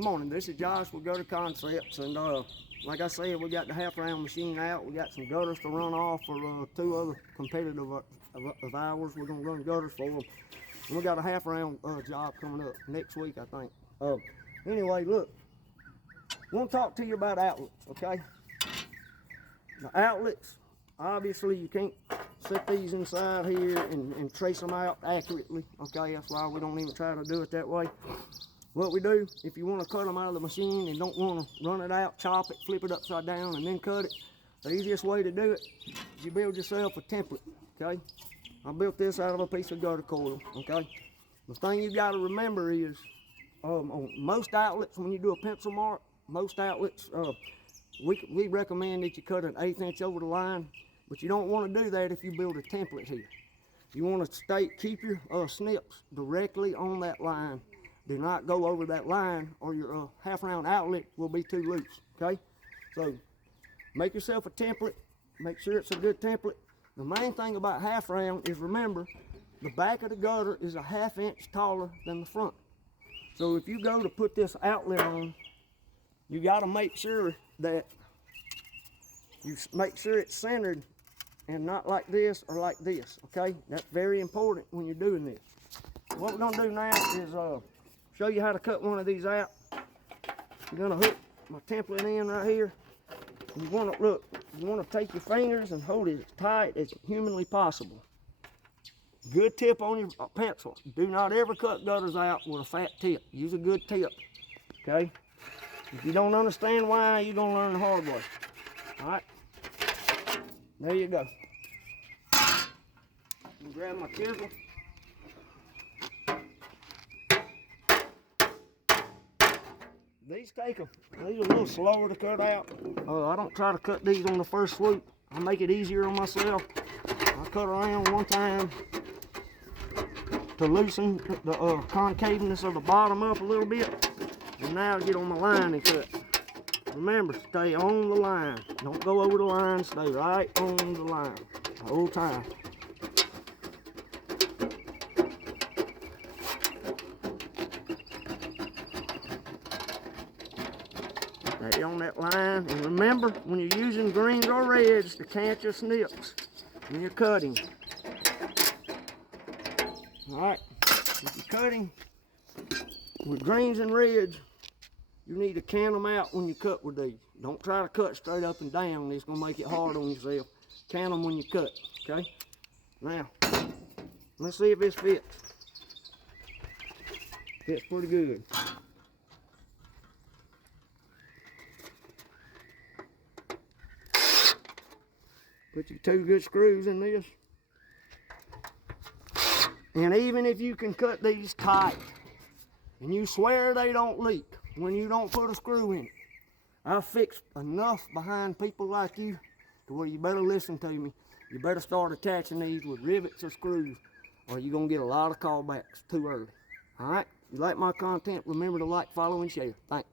Good morning, this is Josh with Gutter Concepts, and like I said, we got the half round machine out. We got some gutters to run off for two other competitive of ours. We're gonna run gutters for them. And we got a half round job coming up next week, I think. Anyway, look, I want to talk to you about outlets, okay? The outlets, obviously you can't set these inside here and trace them out accurately, okay? That's why we don't even try to do it that way. What we do, if you want to cut them out of the machine and don't want to run it out, chop it, flip it upside down, and then cut it, the easiest way to do it is you build yourself a template, okay? I built this out of a piece of gutter coil, okay? The thing you got to remember is, on most outlets, when you do a pencil mark, most outlets, we recommend that you cut an 1/8 inch over the line, but you don't want to do that if you build a template here. You want to keep your snips directly on that line. Do not go over that line or your half round outlet will be too loose, okay? So make yourself a template, make sure it's a good template. The main thing about half round is, remember, the back of the gutter is a 1/2 inch taller than the front. So if you go to put this outlet on, you got to make sure that it's centered and not like this or like this, okay? That's very important when you're doing this. What we're gonna do now is show you how to cut one of these out. You're gonna hook my template in right here. You wanna look, you wanna take your fingers and hold it as tight as humanly possible. Good tip on your pencil. Do not ever cut gutters out with a fat tip. Use a good tip, okay? If you don't understand why, you're gonna learn the hard way. All right, there you go. Grab my chisel. These are a little slower to cut out. I don't try to cut these on the first swoop. I make it easier on myself. I cut around one time to loosen the concaveness of the bottom up a little bit. And now I get on my line and cut. Remember, stay on the line. Don't go over the line, stay right on the line the whole time. Stay on that line, and remember, when you're using greens or reds, to count your snips when you're cutting. Alright, if you're cutting with greens and reds, you need to count them out when you cut with these. Don't try to cut straight up and down. It's going to make it hard on yourself. Count them when you cut, okay? Now, let's see if this fits. Fits pretty good. Put your 2 good screws in this. And even if you can cut these tight, and you swear they don't leak when you don't put a screw in it, I've fixed enough behind people like you to where you better listen to me. You better start attaching these with rivets or screws, or you're going to get a lot of callbacks too early. All right? If you like my content, remember to like, follow, and share. Thanks.